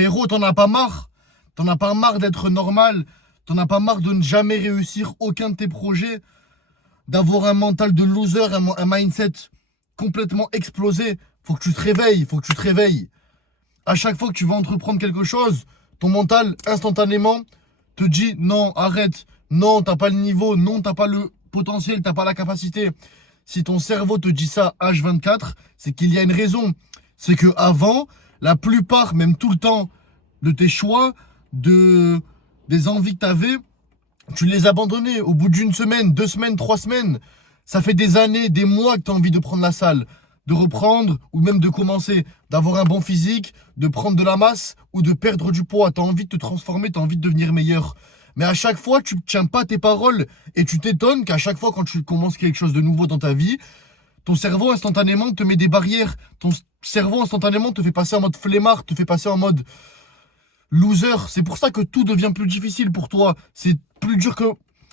Frérot, t'en as pas marre? T'en as pas marre d'être normal? T'en as pas marre de ne jamais réussir aucun de tes projets? D'avoir un mental de loser, un mindset complètement explosé? Faut que tu te réveilles, faut que tu te réveilles. À chaque fois que tu vas entreprendre quelque chose, ton mental, instantanément, te dit non, arrête, non, t'as pas le niveau, non, t'as pas le potentiel, t'as pas la capacité. Si ton cerveau te dit ça H24, c'est qu'il y a une raison. C'est que avant, la plupart, même tout le temps, de tes choix, des envies que t'avais, tu les abandonnais au bout d'une semaine, 2 semaines, 3 semaines. Ça fait des années, des mois que tu as envie de prendre la salle, de reprendre ou même de commencer, d'avoir un bon physique, de prendre de la masse ou de perdre du poids. Tu as envie de te transformer, tu as envie de devenir meilleur. Mais à chaque fois, tu ne tiens pas tes paroles et tu t'étonnes qu'à chaque fois quand tu commences quelque chose de nouveau dans ta vie, ton cerveau instantanément te met des barrières. Ton cerveau instantanément te fait passer en mode flemmard, te fait passer en mode loser. C'est pour ça que tout devient plus difficile pour toi. C'est plus dur que...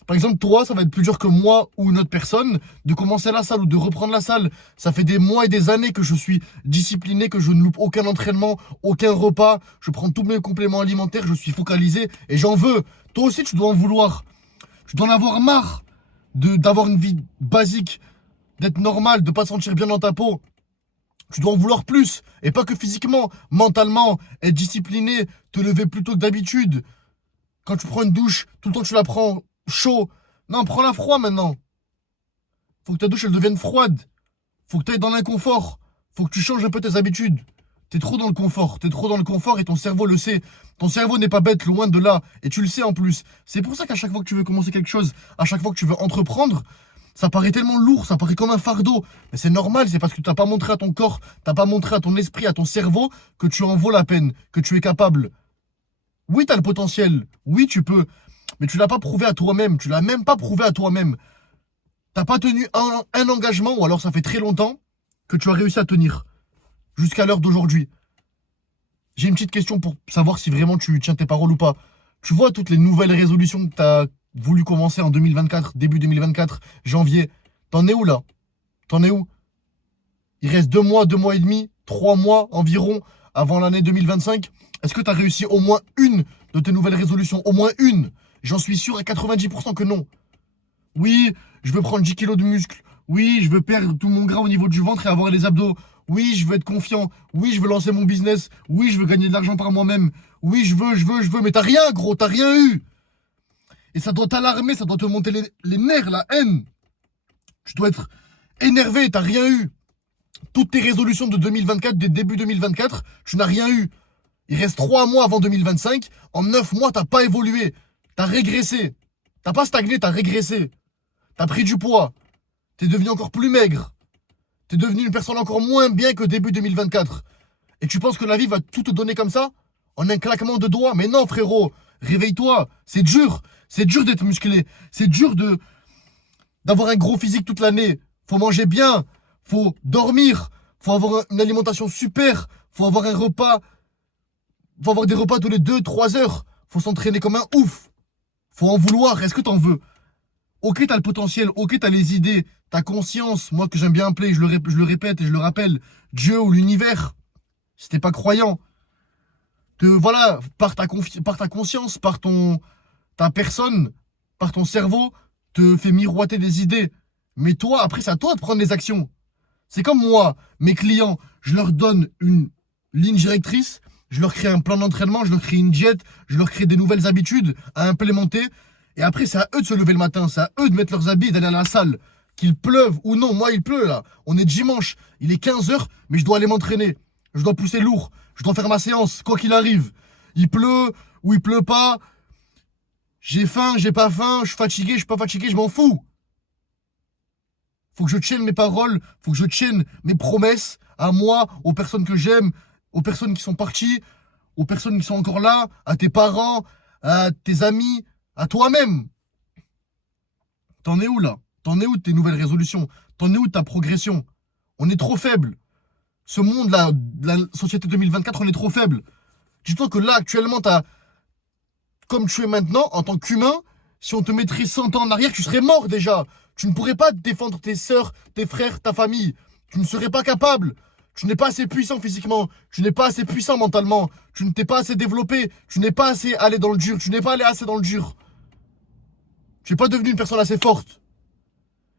Par exemple, toi, ça va être plus dur que moi ou une autre personne de commencer la salle ou de reprendre la salle. Ça fait des mois et des années que je suis discipliné, que je ne loupe aucun entraînement, aucun repas. Je prends tous mes compléments alimentaires, je suis focalisé et j'en veux. Toi aussi, tu dois en vouloir. Tu dois en avoir marre d'avoir une vie basique, d'être normal, de pas te sentir bien dans ta peau. Tu dois en vouloir plus. Et pas que physiquement, mentalement, être discipliné, te lever plus tôt que d'habitude. Quand tu prends une douche, tout le temps tu la prends chaud. Non, prends-la froid maintenant. Faut que ta douche elle devienne froide. Faut que tu ailles dans l'inconfort. Faut que tu changes un peu tes habitudes. T'es trop dans le confort. T'es trop dans le confort et ton cerveau le sait. Ton cerveau n'est pas bête, loin de là. Et tu le sais en plus. C'est pour ça qu'à chaque fois que tu veux commencer quelque chose, à chaque fois que tu veux entreprendre, ça paraît tellement lourd, ça paraît comme un fardeau. Mais c'est normal, c'est parce que tu n'as pas montré à ton corps, t'as pas montré à ton esprit, à ton cerveau que tu en vaux la peine, que tu es capable. Oui, tu as le potentiel. Oui, tu peux. Mais tu l'as pas prouvé à toi-même. Tu l'as même pas prouvé à toi-même. T'as pas tenu un engagement, ou alors ça fait très longtemps que tu as réussi à tenir. Jusqu'à l'heure d'aujourd'hui. J'ai une petite question pour savoir si vraiment tu tiens tes paroles ou pas. Tu vois toutes les nouvelles résolutions que tu as voulu commencer en 2024, début 2024, janvier. T'en es où là? T'en es où? Il reste 2 mois, 2 mois et demi, 3 mois environ avant l'année 2025. Est-ce que tu as réussi au moins une de tes nouvelles résolutions? Au moins une? J'en suis sûr à 90% que non. Oui, je veux prendre 10 kilos de muscle. Oui, je veux perdre tout mon gras au niveau du ventre et avoir les abdos. Oui, je veux être confiant. Oui, je veux lancer mon business. Oui, je veux gagner de l'argent par moi-même. Oui, je veux. Mais t'as rien, gros, t'as rien eu. Et ça doit t'alarmer, ça doit te monter les nerfs, la haine. Tu dois être énervé, t'as rien eu. Toutes tes résolutions de 2024, dès début 2024, tu n'as rien eu. Il reste 3 mois avant 2025. En 9 mois, t'as pas évolué. T'as régressé. T'as pas stagné, t'as régressé. T'as pris du poids. T'es devenu encore plus maigre. T'es devenu une personne encore moins bien que début 2024. Et tu penses que la vie va tout te donner comme ça? En un claquement de doigts? Mais non, frérot. Réveille-toi. C'est dur. C'est dur d'être musclé. C'est dur d'avoir un gros physique toute l'année. Faut manger bien. Faut dormir. Faut avoir une alimentation super. Faut avoir un repas. Faut avoir des repas tous les 2-3 heures. Faut s'entraîner comme un ouf. Faut en vouloir. Est-ce que t'en veux? Ok, t'as le potentiel. Ok, t'as les idées. Ta conscience. Moi, que j'aime bien appeler, je le répète et je le rappelle. Dieu ou l'univers. Si t'es pas croyant. Voilà, par ta conscience, par ta personne, par ton cerveau, te fait miroiter des idées. Mais toi, après, c'est à toi de prendre les actions. C'est comme moi, mes clients, je leur donne une ligne directrice, je leur crée un plan d'entraînement, je leur crée une diète, je leur crée des nouvelles habitudes à implémenter. Et après, c'est à eux de se lever le matin, c'est à eux de mettre leurs habits et d'aller à la salle. Qu'il pleuve ou non, moi il pleut là. On est dimanche, il est 15 h, mais je dois aller m'entraîner. Je dois pousser lourd, je dois faire ma séance, quoi qu'il arrive. Il pleut ou il pleut pas. J'ai faim, j'ai pas faim, je suis fatigué, je suis pas fatigué, je m'en fous. Faut que je tienne mes paroles, faut que je tienne mes promesses à moi, aux personnes que j'aime, aux personnes qui sont parties, aux personnes qui sont encore là, à tes parents, à tes amis, à toi-même. T'en es où là? T'en es où de tes nouvelles résolutions? T'en es où de ta progression? On est trop faible. Ce monde-là, la société 2024, on est trop faible. Dis-toi que là, actuellement, comme tu es maintenant, en tant qu'humain, si on te mettrait 100 ans en arrière, tu serais mort déjà. Tu ne pourrais pas défendre tes sœurs, tes frères, ta famille. Tu ne serais pas capable. Tu n'es pas assez puissant physiquement. Tu n'es pas assez puissant mentalement. Tu ne t'es pas assez développé. Tu n'es pas assez allé dans le dur. Tu n'es pas allé assez dans le dur. Tu n'es pas devenu une personne assez forte.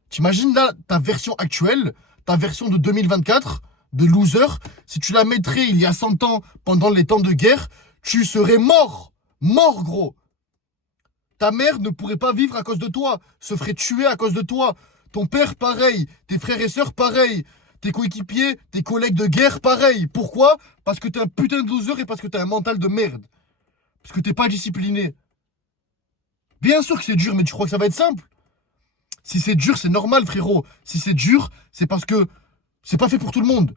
T'imagines là ta version actuelle, ta version de 2024, de loser. Si tu la mettrais il y a 100 ans, pendant les temps de guerre, tu serais mort. Mort, gros. Ta mère ne pourrait pas vivre à cause de toi. Se ferait tuer à cause de toi. Ton père, pareil. Tes frères et sœurs, pareil. Tes coéquipiers, tes collègues de guerre, pareil. Pourquoi? Parce que t'es un putain de loser et parce que t'as un mental de merde. Parce que t'es pas discipliné. Bien sûr que c'est dur, mais tu crois que ça va être simple? Si c'est dur, c'est normal, frérot. Si c'est dur, c'est parce que c'est pas fait pour tout le monde.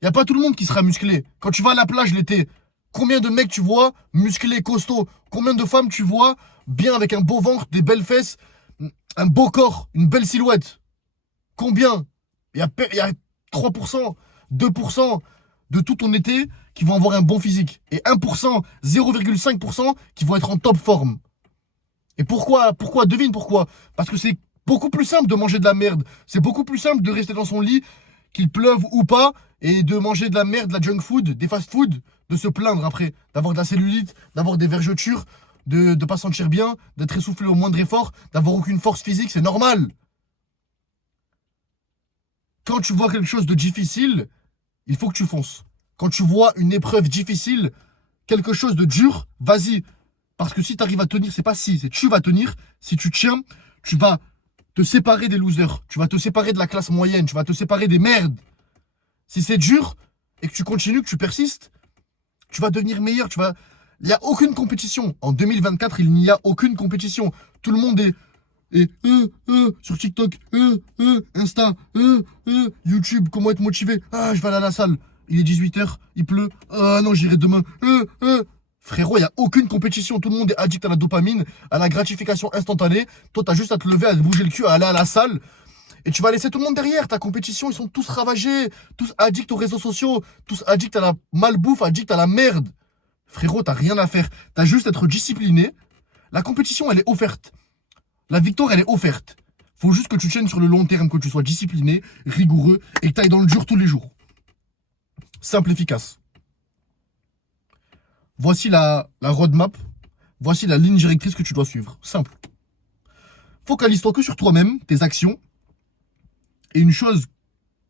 Y a pas tout le monde qui sera musclé. Quand tu vas à la plage l'été, combien de mecs tu vois musclés, costauds? Combien de femmes tu vois bien avec un beau ventre, des belles fesses, un beau corps, une belle silhouette? Combien? Il y a 3%, 2% de tout ton été qui vont avoir un bon physique. Et 1%, 0,5% qui vont être en top forme. Et pourquoi? Pourquoi? Devine pourquoi. Parce que c'est beaucoup plus simple de manger de la merde. C'est beaucoup plus simple de rester dans son lit, qu'il pleuve ou pas, et de manger de la merde, de la junk food, des fast food, de se plaindre après, d'avoir de la cellulite, d'avoir des vergetures, de ne pas se sentir bien, d'être essoufflé au moindre effort, d'avoir aucune force physique, c'est normal. Quand tu vois quelque chose de difficile, il faut que tu fonces. Quand tu vois une épreuve difficile, quelque chose de dur, vas-y. Parce que si tu arrives à tenir, c'est pas si, c'est tu vas tenir. Si tu tiens, tu vas te séparer des losers. Tu vas te séparer de la classe moyenne. Tu vas te séparer des merdes. Si c'est dur et que tu continues, que tu persistes, tu vas devenir meilleur. Il n'y a aucune compétition. En 2024, il n'y a aucune compétition. Tout le monde est sur TikTok, Insta, YouTube, comment être motivé. Ah, je vais aller à la salle. Il est 18h, il pleut. Ah non, j'irai demain. Frérot, il n'y a aucune compétition. Tout le monde est addict à la dopamine, à la gratification instantanée. Toi, t'as juste à te lever, à te bouger le cul, à aller à la salle. Et tu vas laisser tout le monde derrière. Ta compétition, ils sont tous ravagés, tous addicts aux réseaux sociaux, tous addicts à la malbouffe, addicts à la merde. Frérot, t'as rien à faire. T'as juste à être discipliné. La compétition, elle est offerte. La victoire, elle est offerte. Faut juste que tu tiennes sur le long terme, que tu sois discipliné, rigoureux et que tu ailles dans le dur tous les jours. Simple, efficace. Voici la roadmap. Voici la ligne directrice que tu dois suivre. Simple. Focalise-toi que sur toi-même, tes actions. Et une chose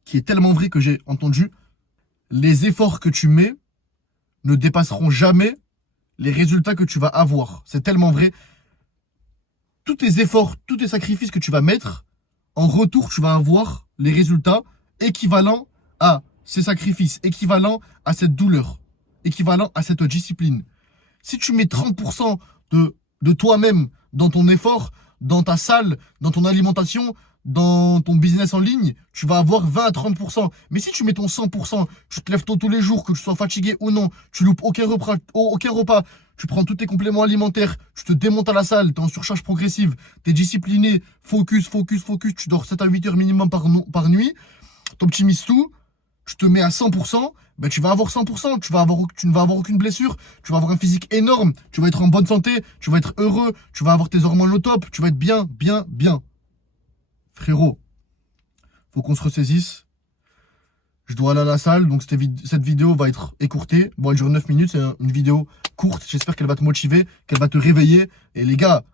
qui est tellement vraie que j'ai entendu, les efforts que tu mets ne dépasseront jamais les résultats que tu vas avoir. C'est tellement vrai. Tous tes efforts, tous tes sacrifices que tu vas mettre, en retour, tu vas avoir les résultats équivalents à ces sacrifices, équivalents à cette douleur, équivalents à cette discipline. Si tu mets 30% de toi-même dans ton effort, dans ta salle, dans ton alimentation, dans ton business en ligne, tu vas avoir 20 à 30%. Mais si tu mets ton 100%, tu te lèves tôt tous les jours, que tu sois fatigué ou non, tu loupes aucun repas, tu prends tous tes compléments alimentaires, tu te démontes à la salle, tu es en surcharge progressive, tu es discipliné, focus, tu dors 7 à 8 heures minimum par nuit, tu optimises tout, tu te mets à 100%, ben tu vas avoir 100%, tu ne vas avoir aucune blessure, tu vas avoir un physique énorme, tu vas être en bonne santé, tu vas être heureux, tu vas avoir tes hormones au top, tu vas être bien, bien, bien. Frérot, faut qu'on se ressaisisse. Je dois aller à la salle, donc cette vidéo va être écourtée. Bon, elle dure 9 minutes, c'est une vidéo courte. J'espère qu'elle va te motiver, qu'elle va te réveiller. Et les gars,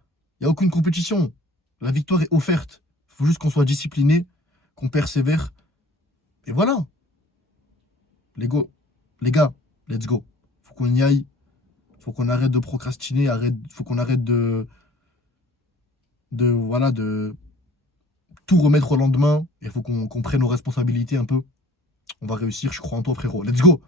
il n'y a aucune compétition. La victoire est offerte. Il faut juste qu'on soit discipliné, qu'on persévère. Et voilà. Les gars, let's go. Faut qu'on y aille. Faut qu'on arrête de procrastiner. Faut qu'on arrête de tout remettre au lendemain. Il faut qu'on prenne nos responsabilités un peu. On va réussir, je crois en toi, frérot. Let's go!